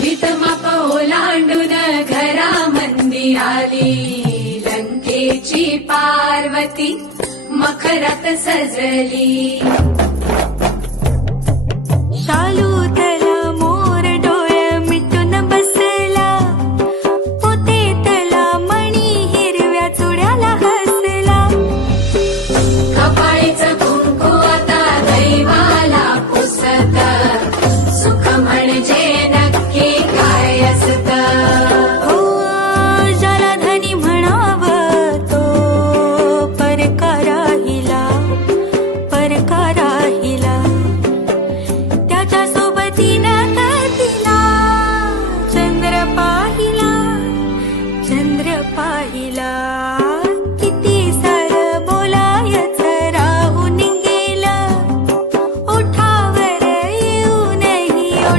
भीतमाप ओलांडून घरा मंदी आली, लंकेची पार्वती मखरात सजली. शालू तला मोर डोळ मिटून बसला, पोतेतला मणी हिरव्या चुड्याला हसला. कपाळीचं कुंकू आता दैवाला पुसत, सुख म्हणजे